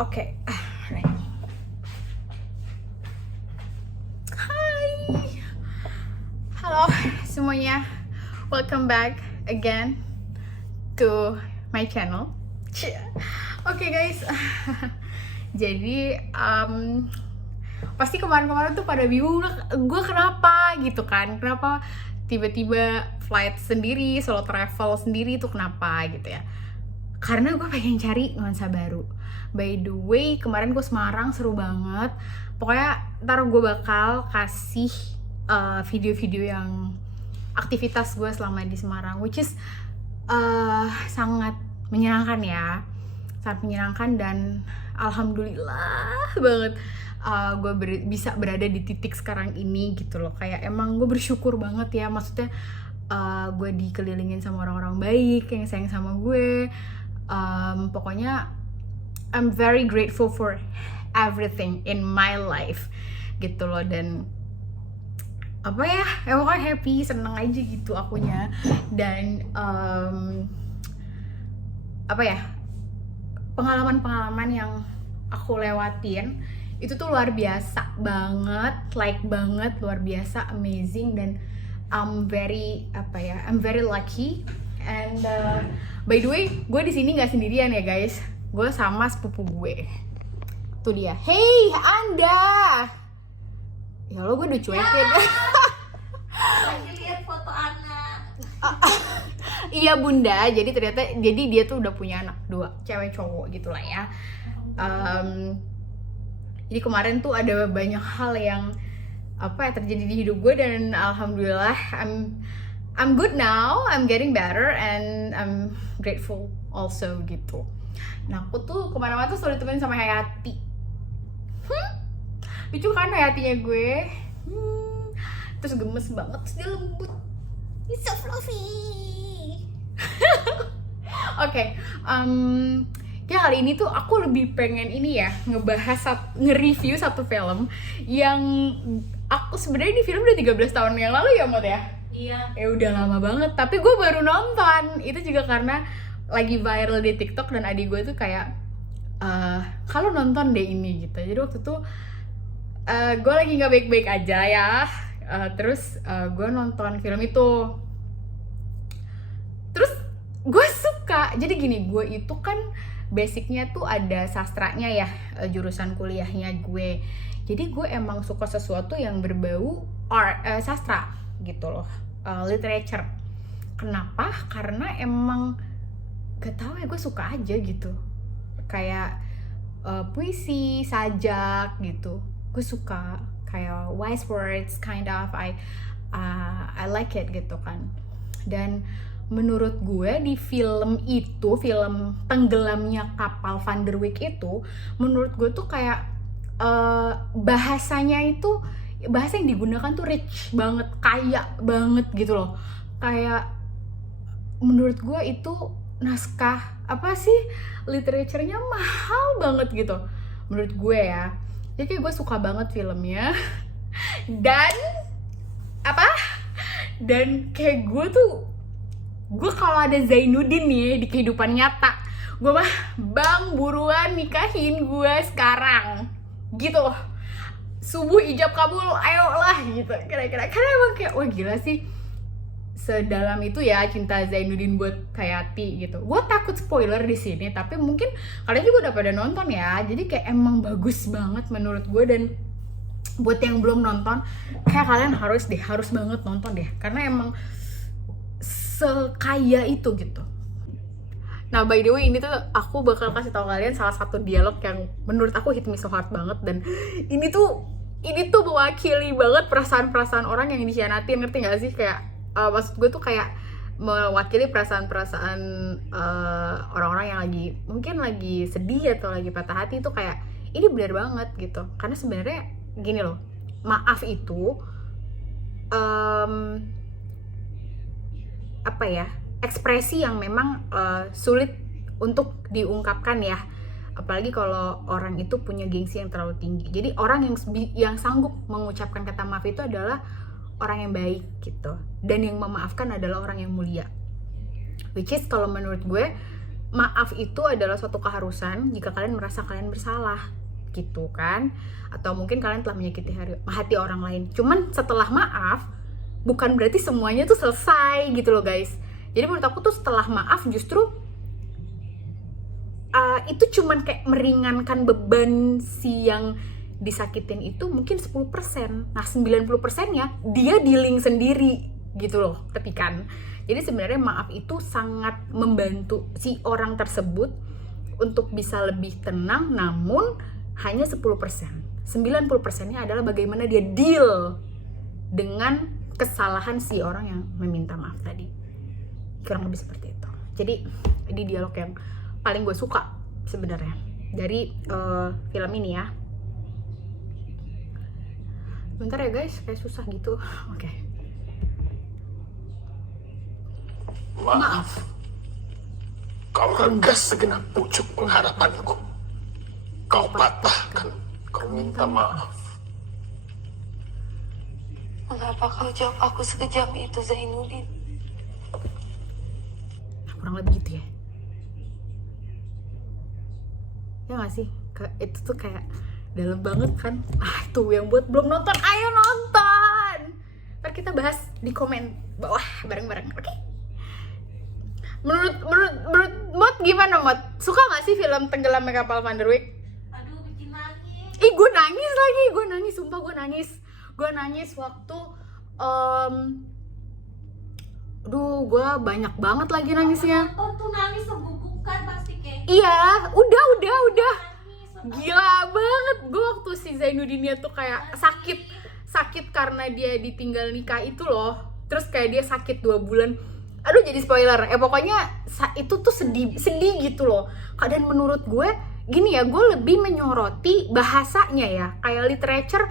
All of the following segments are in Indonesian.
Oke, right. Hai, halo semuanya, welcome back again to my channel. Oke guys, jadi pasti kemarin-kemarin tuh pada bingung gue kenapa gitu kan, kenapa tiba-tiba flight sendiri, solo travel sendiri tuh kenapa gitu ya. Karena gue pengen cari nuansa baru. By the way, kemarin gue Semarang seru banget. Pokoknya ntar gue bakal kasih video-video yang aktivitas gue selama di Semarang, which is sangat menyenangkan ya, sangat menyenangkan dan alhamdulillah banget gue bisa berada di titik sekarang ini gitu loh. Kayak emang gue bersyukur banget ya, maksudnya gue dikelilingin sama orang-orang baik yang sayang sama gue. Pokoknya I'm very grateful for everything in my life gitu loh. Dan apa ya, emang kan happy, seneng aja gitu akunya. Dan apa ya, pengalaman-pengalaman yang aku lewatin itu tuh luar biasa banget, like banget, luar biasa, amazing. Dan I'm very lucky. And by the way, gue di sini nggak sendirian ya guys, gue sama sepupu gue. Tuh dia, hey Anda. Ya lo, gue udah cuekin. Lagi lihat foto anak. Iya bunda, jadi ternyata dia tuh udah punya anak 2, cewek cowok gitulah ya. Jadi kemarin tuh ada banyak hal yang terjadi di hidup gue, dan alhamdulillah I'm good now, I'm getting better, and I'm grateful also gitu. Nah aku tuh kemana-mana tuh selalu ditemenin sama Hayati. Lucu kan Hayatinya gue? Terus gemes banget, terus dia lembut, he's so fluffy. Oke, ya kali ini tuh aku lebih pengen ini ya, nge-review satu film yang aku sebenarnya di film udah 13 tahun yang lalu ya Mot ya? Iya. Ya udah lama banget, tapi gue baru nonton. Itu juga karena lagi viral di TikTok dan adik gue tuh kayak kalau nonton deh ini gitu. Jadi waktu itu gue lagi nggak baik-baik aja ya. Terus gue nonton film itu. Terus gue suka. Jadi gini, gue itu kan basicnya tuh ada sastranya ya, jurusan kuliahnya gue. Jadi gue emang suka sesuatu yang berbau sastra gitu loh, literature. Kenapa? Karena emang gak tau ya, gue suka aja gitu. Kayak puisi, sajak gitu, gue suka. Kayak wise words kind of, I like it gitu kan. Dan menurut gue di film itu, film tenggelamnya kapal Van der Wijk itu, menurut gue tuh kayak bahasanya itu, bahasa yang digunakan tuh rich banget, kaya banget gitu loh. Kayak menurut gue itu naskah literaturenya mahal banget gitu menurut gue ya. Jadi kayak gue suka banget filmnya. Dan kayak gue kalau ada Zainuddin nih di kehidupan nyata, gue mah bang buruan nikahin gue sekarang gitu loh. Subuh ijab kabul, ayolah gitu kira-kira. Karena emang kayak wah gila sih, sedalam itu ya cinta Zainuddin buat Hayati gitu. Gue takut spoiler di sini, tapi mungkin kalian juga udah pada nonton ya. Jadi kayak emang bagus banget menurut gue. Dan buat yang belum nonton, kayak kalian harus banget nonton deh, karena emang sekaya itu gitu. Nah by the way, ini tuh aku bakal kasih tau kalian salah satu dialog yang menurut aku hit me so hard banget. Dan ini tuh mewakili banget perasaan-perasaan orang yang dikhianatin, ngerti gak sih? Kayak maksud gue tuh kayak mewakili perasaan-perasaan orang-orang yang mungkin lagi sedih atau lagi patah hati. Itu kayak ini benar banget gitu. Karena sebenarnya gini loh, maaf itu ekspresi yang memang sulit untuk diungkapkan ya, apalagi kalau orang itu punya gengsi yang terlalu tinggi. Jadi orang yang sanggup mengucapkan kata maaf itu adalah orang yang baik gitu, dan yang memaafkan adalah orang yang mulia. Which is kalau menurut gue maaf itu adalah suatu keharusan jika kalian merasa kalian bersalah gitu kan, atau mungkin kalian telah menyakiti hati orang lain. Cuman setelah maaf bukan berarti semuanya tuh selesai gitu loh guys. Jadi menurut aku tuh setelah maaf justru itu cuman kayak meringankan beban si yang disakitin itu mungkin 10%. Nah 90%-nya dia dealing sendiri gitu loh, tapi kan. Jadi sebenarnya maaf itu sangat membantu si orang tersebut untuk bisa lebih tenang, namun hanya 10%. 90%-nya adalah bagaimana dia deal dengan kesalahan si orang yang meminta maaf tadi. Kurang lebih seperti itu. Jadi ini dialog yang paling gue suka sebenarnya dari film ini ya. Bentar ya guys, kayak susah gitu. Oke. Maaf. Kau renggas segenap pucuk pengharapanku. Kau patahkan. Kau minta maaf. Mengapa kau jawab aku sekejam itu, Zainuddin? Kurang lebih gitu ya. Ya gak sih? Itu tuh kayak dalam banget kan. Tuh yang buat belum nonton, ayo nonton. Ntar kita bahas di komen bawah bareng-bareng, oke? Menurut Mot gimana Mot? Suka gak sih film Tenggelamnya Kapal Van der Wijk? Aduh, bikin nangis. Ih gue nangis lagi, sumpah gue nangis waktu gue banyak banget lagi nangisnya. Nonton tuh nangis sebubukan pasti kayak. Iya, udah Nangis. gila banget. Gue waktu si Zainuddinnya tuh kayak sakit karena dia ditinggal nikah itu loh. Terus kayak dia sakit 2 bulan. Aduh jadi spoiler. Pokoknya itu tuh sedih gitu loh. Dan menurut gue gini ya, gue lebih menyoroti bahasanya ya, kayak literature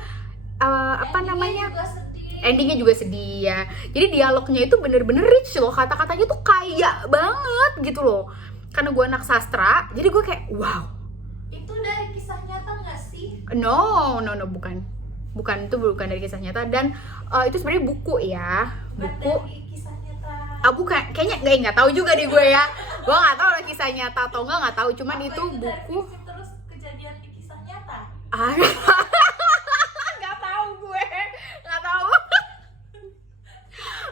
endingnya juga sedih ya. Jadi dialognya itu bener-bener rich loh, kata-katanya tuh kaya banget gitu loh. Karena gue anak sastra, jadi gue kayak wow. Itu dari kisah nyata nggak sih? No, bukan itu bukan dari kisah nyata. Dan itu sebenarnya buku ya, buku. Dari kisah nyata. Bukan, kayaknya nggak tahu juga deh gue ya. Gue nggak tahu lah kisah nyata atau nggak tahu. Cuman Apa itu dari buku. fiksi terus kejadian di kisah nyata? Nggak tahu gue,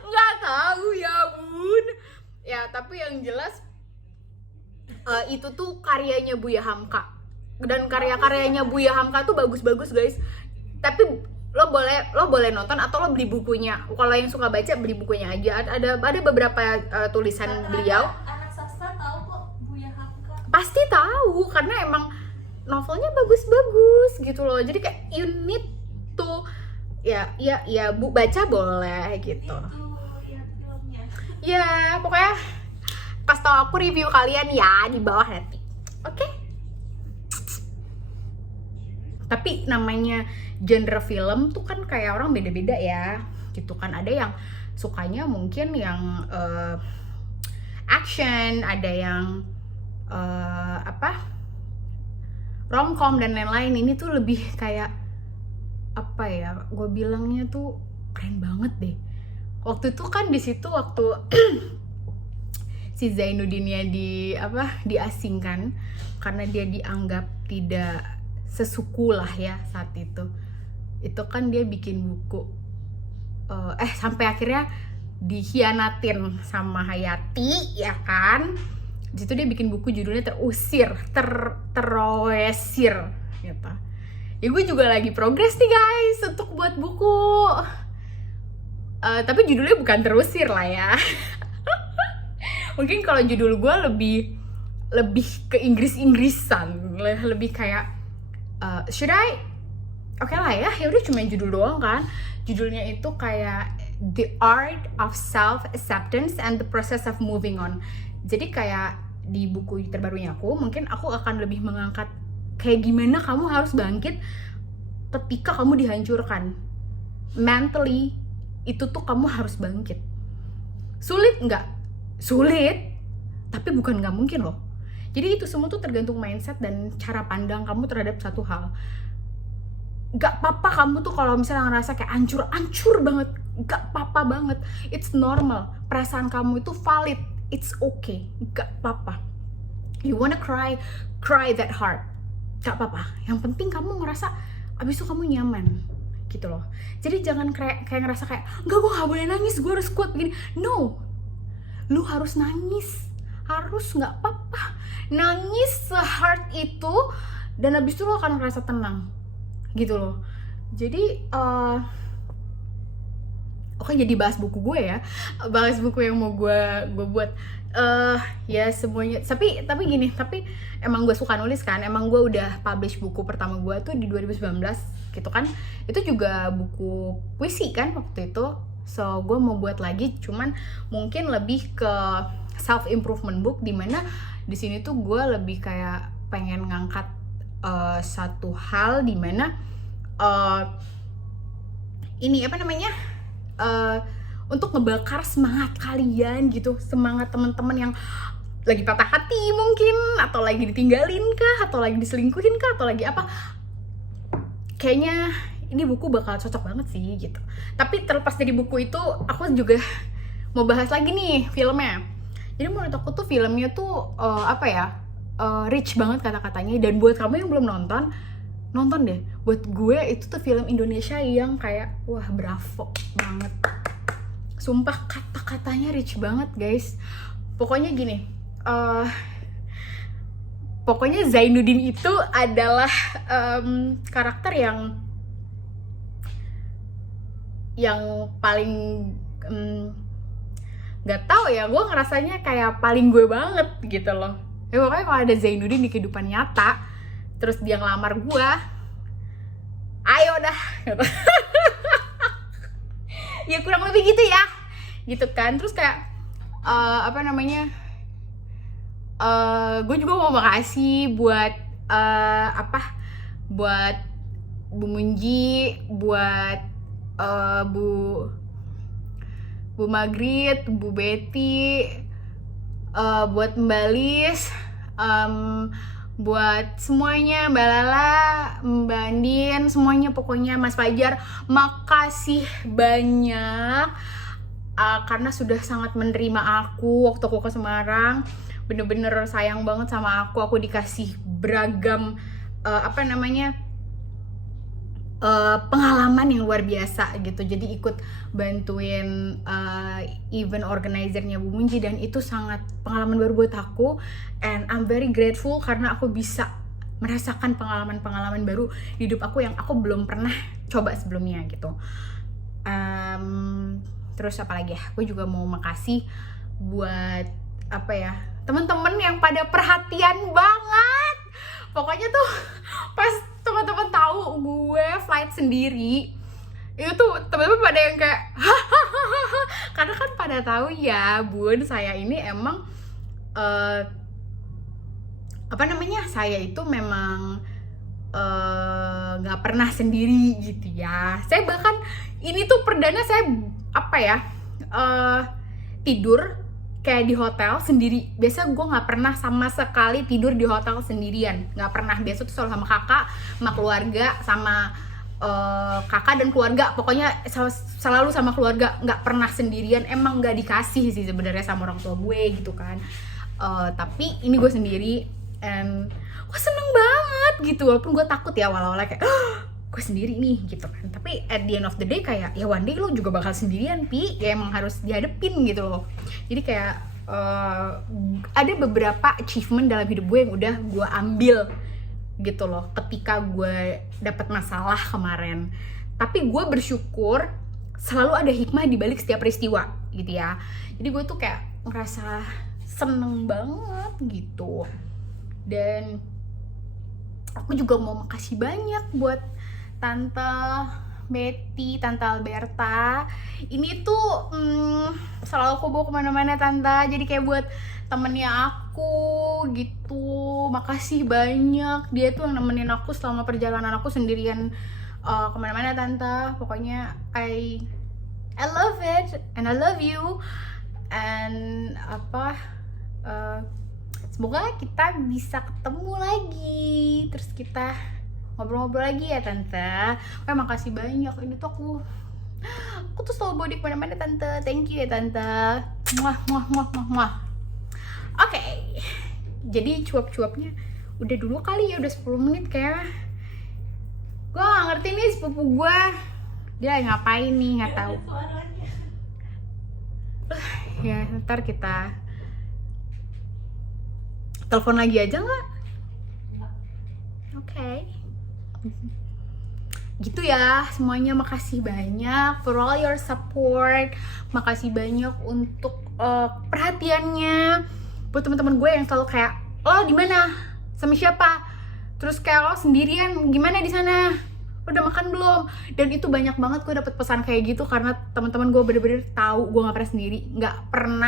nggak tahu ya bun. Ya tapi yang jelas itu tuh karyanya Buya Hamka. Dan karya-karyanya Buya Hamka tuh bagus-bagus guys. Tapi lo boleh nonton atau lo beli bukunya. Kalau yang suka baca beli bukunya aja. Ada beberapa tulisan beliau. Anak sastra tahu kok Buya Hamka. Pasti tahu karena emang novelnya bagus-bagus gitu loh. Jadi kayak you need to ya bu baca boleh gitu. Itu ya filmnya. Ya pokoknya pas tau aku review kalian ya di bawah nanti. Oke? Tapi namanya genre film tuh kan kayak orang beda-beda ya gitu kan. Ada yang sukanya mungkin yang action, ada yang romcom dan lain-lain. Ini tuh lebih kayak apa ya, gue bilangnya tuh keren banget deh. Waktu itu kan di situ waktu si Zainuddinnya diasingkan karena dia dianggap tidak sesuku lah ya saat itu kan dia bikin buku sampai akhirnya dikhianatin sama Hayati ya kan. Di situ dia bikin buku judulnya Terowesir gitu. Ya gue juga lagi progres nih guys untuk buat buku, tapi judulnya bukan terusir lah ya. Mungkin kalau judul gue lebih ke Inggrisan, lebih kayak should I? Oke lah ya udah cuma judul doang kan. Judulnya itu kayak The Art of Self-Acceptance and the Process of Moving On. Jadi kayak di buku terbarunya mungkin aku akan lebih mengangkat kayak gimana kamu harus bangkit ketika kamu dihancurkan. Mentally itu tuh kamu harus bangkit. Sulit nggak? Sulit, tapi bukan nggak mungkin loh. Jadi itu semua tuh tergantung mindset dan cara pandang kamu terhadap satu hal. Gak apa-apa kamu tuh kalau misalnya ngerasa kayak hancur banget, gak apa-apa banget. It's normal. Perasaan kamu itu valid. It's okay. Gak apa-apa. You wanna cry, cry that hard. Gak apa-apa. Yang penting kamu ngerasa abis itu kamu nyaman gitu loh. Jadi jangan kayak ngerasa kayak enggak, gue gak boleh nangis, gue harus kuat begini. No, lu harus nangis, harus, nggak apa-apa nangis se-hard itu, dan abis itu lo akan ngerasa tenang gitu loh. Jadi oke, jadi bahas buku gue ya, bahas buku yang mau gue buat. Ya semuanya, tapi gini, tapi emang gue suka nulis kan, emang gue udah publish buku pertama gue tuh di 2019 gitu kan, itu juga buku puisi kan waktu itu. So gue mau buat lagi, cuman mungkin lebih ke self improvement book, dimana di sini tuh gue lebih kayak pengen ngangkat satu hal dimana ini apa namanya, untuk ngebakar semangat kalian gitu, semangat teman-teman yang lagi patah hati mungkin, atau lagi ditinggalin kah, atau lagi diselingkuhin kah, atau lagi apa. Kayaknya ini buku bakal cocok banget sih gitu. Tapi terlepas dari buku itu, aku juga mau bahas lagi nih filmnya. Jadi menurut aku tuh filmnya tuh rich banget kata-katanya. Dan buat kamu yang belum nonton deh. Buat gue itu tuh film Indonesia yang kayak wah, bravo banget. Sumpah kata-katanya rich banget guys. Pokoknya gini, pokoknya Zainuddin itu adalah karakter yang paling nggak tahu ya, gue ngerasanya kayak paling gue banget gitu loh. Ya pokoknya kalau ada Zainuddin di kehidupan nyata, terus dia ngelamar gue, ayo dah gitu. Ya kurang lebih gitu ya, gitu kan. Terus kayak gue juga mau makasih buat buat Bu Munji, buat Bu Magrit, Bu Betty, buat Mbak Lis, buat semuanya, Mbak Lala, Mbak Andin, semuanya pokoknya, Mas Fajar, makasih banyak karena sudah sangat menerima aku waktu aku ke Semarang. Bener-bener sayang banget sama aku dikasih beragam pengalaman yang luar biasa gitu. Jadi ikut bantuin event organizernya Bu Munji, dan itu sangat pengalaman baru buat aku, and I'm very grateful karena aku bisa merasakan pengalaman-pengalaman baru di hidup aku yang aku belum pernah coba sebelumnya gitu. Terus apa lagi ya, gue juga mau makasih buat teman-teman yang pada perhatian banget. Pokoknya tuh pas teman-teman tahu gue flight sendiri, itu tuh teman-teman pada yang kayak karena kan pada tahu ya bun, saya ini emang saya itu memang nggak pernah sendiri gitu ya. Saya bahkan ini tuh perdana saya tidur kayak di hotel sendiri. Biasa gue nggak pernah sama sekali tidur di hotel sendirian, nggak pernah. Biasa tuh selalu sama kakak, sama keluarga, sama kakak dan keluarga, pokoknya selalu sama keluarga, nggak pernah sendirian. Emang nggak dikasih sih sebenarnya sama orang tua gue gitu kan. Tapi ini gue sendiri, and gue seneng banget gitu, walaupun gue takut ya awal-awalnya kayak gue sendiri nih gitu kan. Tapi at the end of the day kayak ya one day lo juga bakal sendirian pi, ya emang harus dihadepin gitu loh. Jadi kayak ada beberapa achievement dalam hidup gue yang udah gue ambil gitu loh ketika gue dapet masalah kemarin. Tapi gue bersyukur selalu ada hikmah di balik setiap peristiwa gitu ya. Jadi gue tuh kayak ngerasa seneng banget gitu. Dan aku juga mau makasih banyak buat Tante Betty, Tante Alberta. Ini tuh selalu aku bawa kemana-mana Tante. Jadi kayak buat temennya aku gitu. Makasih banyak. Dia tuh yang nemenin aku selama perjalanan aku sendirian kemana-mana Tante. Pokoknya I love it and I love you. And semoga kita bisa ketemu lagi, terus kita ngobrol-ngobrol lagi ya Tante. Makasih banyak. Ini tuh aku tuh selalu bawa di kemana-mana Tante. Thank you ya Tante. Muah. Oke, Jadi cuap-cuapnya udah dulu kali ya, udah 10 menit kayak. Gue gak ngerti nih sepupu gue, dia ngapain nih, nggak tahu. Ya ntar kita telepon lagi aja nggak? Oke. Gitu ya semuanya, makasih banyak for all your support, makasih banyak untuk perhatiannya buat teman-teman gue yang selalu kayak, lo di mana, sama siapa, terus kayak lo sendirian gimana di sana, udah makan belum? Dan itu banyak banget gue dapet pesan kayak gitu karena teman-teman gue bener-bener tahu gue nggak pernah sendiri, gue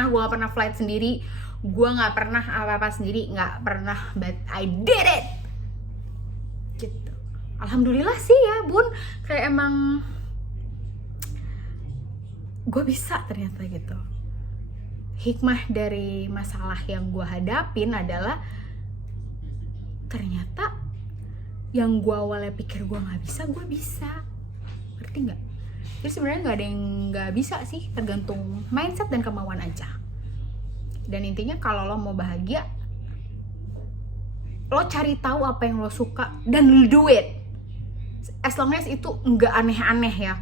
nggak pernah flight sendiri, gue nggak pernah apa-apa sendiri, nggak pernah, but I did it gitu. Alhamdulillah sih ya bun, kayak emang gue bisa ternyata gitu. Hikmah dari masalah yang gue hadapin adalah ternyata yang gue awalnya pikir gue nggak bisa, gue bisa. Ngerti nggak? Jadi sebenarnya nggak ada yang nggak bisa sih, tergantung mindset dan kemauan aja. Dan intinya kalau lo mau bahagia, lo cari tahu apa yang lo suka dan do it. As long as itu nggak aneh-aneh ya.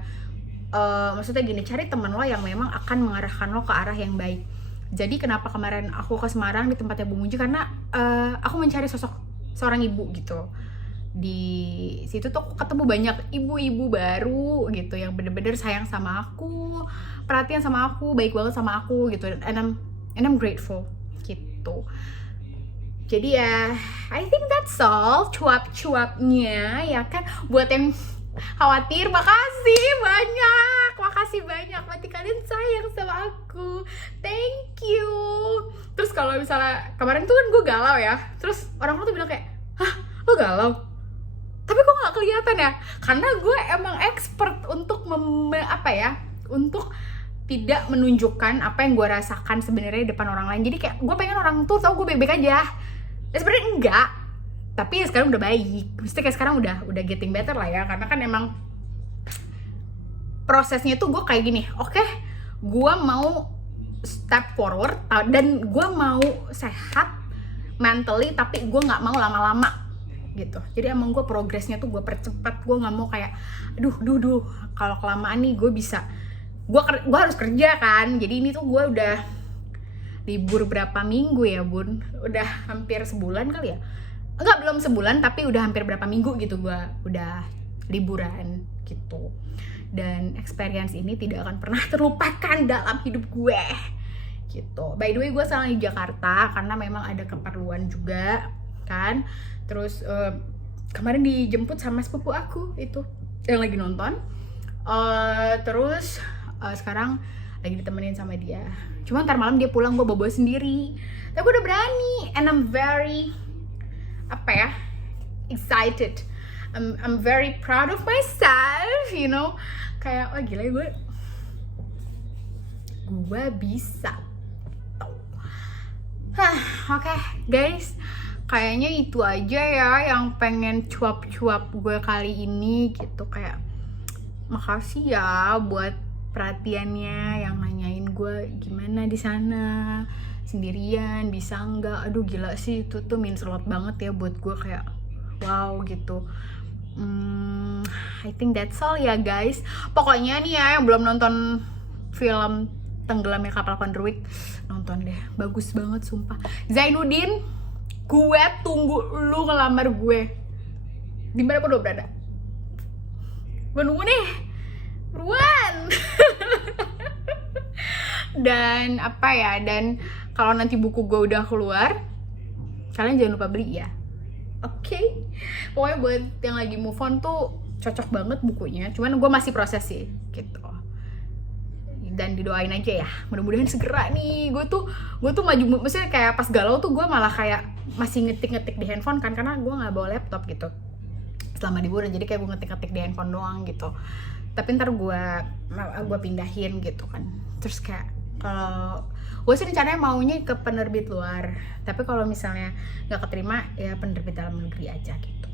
Maksudnya gini, cari teman lo yang memang akan mengarahkan lo ke arah yang baik. Jadi kenapa kemarin aku ke Semarang di tempatnya Bu Munji, karena aku mencari sosok seorang ibu gitu. Di situ tuh aku ketemu banyak ibu-ibu baru gitu yang bener-bener sayang sama aku, perhatian sama aku, baik banget sama aku gitu. And I'm grateful gitu. Jadi ya, I think that's all cuap-cuapnya ya kan. Buat yang khawatir, makasih banyak, berarti kalian sayang sama aku, thank you. Terus kalau misalnya kemarin tuh kan gue galau ya, terus orang-orang tuh bilang kayak, hah lo galau? Tapi kok nggak kelihatan ya? Karena gue emang expert untuk untuk tidak menunjukkan apa yang gue rasakan sebenarnya di depan orang lain. Jadi kayak gue pengen orang tuh tahu gue baik-baik aja. Ya sebenarnya enggak, tapi sekarang udah baik. Mesti kayak sekarang udah getting better lah ya, karena kan emang prosesnya tuh gue kayak gini. Oke, gue mau step forward dan gue mau sehat mentally, tapi gue nggak mau lama-lama gitu. Jadi emang gue progresnya tuh gue percepat. Gue nggak mau kayak duh kalau kelamaan nih gue bisa, gue harus kerja kan. Jadi ini tuh gue udah libur berapa minggu ya bun, udah hampir sebulan kali ya. Enggak, belum sebulan, tapi udah hampir berapa minggu gitu gue udah liburan gitu. Dan experience ini tidak akan pernah terlupakan dalam hidup gue gitu. By the way, gue sekarang di Jakarta karena memang ada keperluan juga kan. Terus kemarin dijemput sama sepupu aku itu yang lagi nonton. Terus sekarang lagi ditemenin sama dia. Cuma ntar malam dia pulang, gue bawa sendiri. Tapi gue udah berani, and I'm very excited. I'm very proud of myself, you know. Kayak gila gue bisa. Oke, guys, kayaknya itu aja ya yang pengen cuap-cuap gue kali ini gitu. Kayak makasih ya buat perhatiannya, yang nanyain gue gimana di sana sendirian, bisa nggak. Aduh gila sih, itu tuh means a lot banget ya buat gue, kayak wow gitu. I think that's all ya guys. Pokoknya nih ya, yang belum nonton film Tenggelamnya Kapal Panderwick, nonton deh, bagus banget sumpah. Zainuddin, gue tunggu lu ngelamar gue dimana pun lo berada. Gue nunggu nih, buruan. Dan dan kalau nanti buku gue udah keluar, kalian jangan lupa beli ya. Oke. Pokoknya buat yang lagi move on tuh cocok banget bukunya. Cuman gue masih proses sih gitu. Dan didoain aja ya, mudah-mudahan segera nih. Gue tuh maju, maksudnya kayak pas galau tuh gue malah kayak masih ngetik di handphone kan, karena gue nggak bawa laptop gitu selama liburan. Jadi kayak gue ngetik di handphone doang gitu. Tapi ntar gue pindahin gitu kan. Terus kayak kalau gue sih rencananya maunya ke penerbit luar, tapi kalau misalnya nggak keterima ya penerbit dalam negeri aja gitu.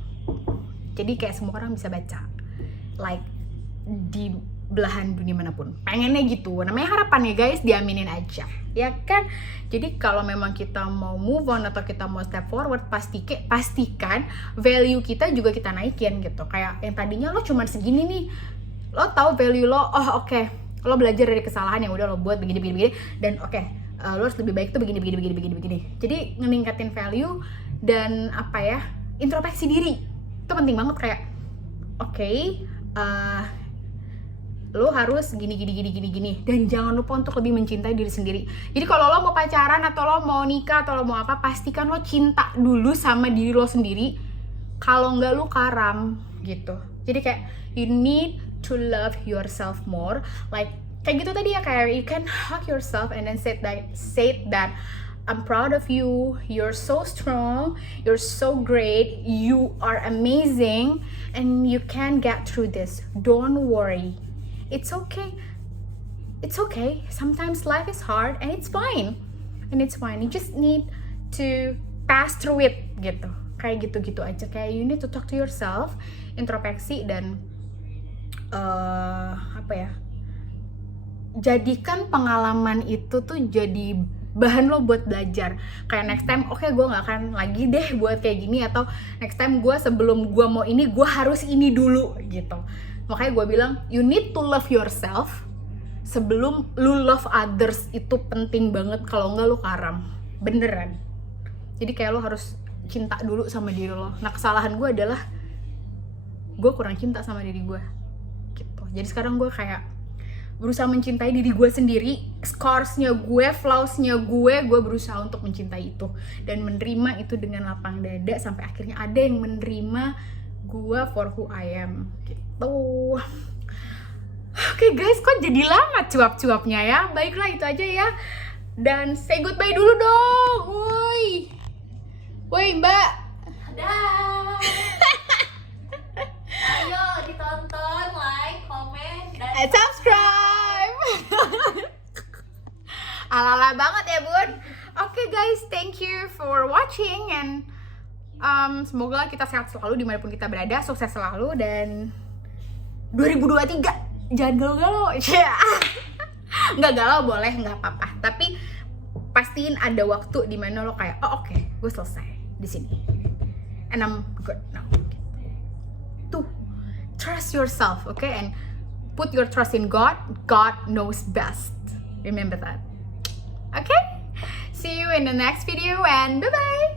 Jadi kayak semua orang bisa baca, like di belahan dunia manapun. Pengennya gitu, namanya harapan ya guys, diaminin aja, ya kan? Jadi kalau memang kita mau move on atau kita mau step forward, pastikan value kita juga kita naikin gitu. Kayak yang tadinya lo cuman segini nih, lo tahu value lo, oh oke, lo belajar dari kesalahan yang udah lo buat begini, dan oke, lo harus lebih baik tuh begini. Jadi meningkatin value dan apa ya, introspeksi diri itu penting banget. Kayak oke, lo harus gini, dan jangan lupa untuk lebih mencintai diri sendiri. Jadi kalau lo mau pacaran atau lo mau nikah atau lo mau apa, pastikan lo cinta dulu sama diri lo sendiri. Kalau nggak, lo karam gitu. Jadi kayak you need to love yourself more. Like kayak gitu tadi ya, kayak you can hug yourself and then say that I'm proud of you, you're so strong, you're so great, you are amazing, and you can get through this. Don't worry. It's okay. It's okay. Sometimes life is hard and it's fine. You just need to pass through it gitu. Kayak gitu-gitu aja. Kayak you need to talk to yourself, introspeksi, dan apa ya? Jadikan pengalaman itu tuh jadi bahan lo buat belajar. Kayak next time, oke, gue gak akan lagi deh buat kayak gini, atau next time gue sebelum gue mau ini, gue harus ini dulu gitu. Makanya gue bilang you need to love yourself sebelum lu love others. Itu penting banget, kalau enggak lu karam beneran. Jadi kayak lo harus cinta dulu sama diri lo. Nah, kesalahan gue adalah gue kurang cinta sama diri gue gitu. Jadi sekarang gue kayak berusaha mencintai diri gue sendiri, scars-nya gue, flaws-nya gue berusaha untuk mencintai itu dan menerima itu dengan lapang dada, sampai akhirnya ada yang menerima gue for who I am gitu. Oke guys, kok jadi lama cuap-cuapnya ya. Baiklah, itu aja ya. Dan say goodbye dulu dong. Woi mbak. Dah. Ayo ditonton, like, komen, dan Subscribe. Ala-ala banget ya bun. Oke guys, thank you for watching, and semoga kita sehat selalu dimanapun kita berada, sukses selalu, dan 2023 jangan galau-galau. Nggak galau boleh, nggak apa-apa, tapi pastiin ada waktu dimana lo kayak oke, gue selesai di sini and I'm good now. Tuh, trust yourself, okay, and put your trust in God. God knows best. Remember that. Okay? See you in the next video, and bye-bye.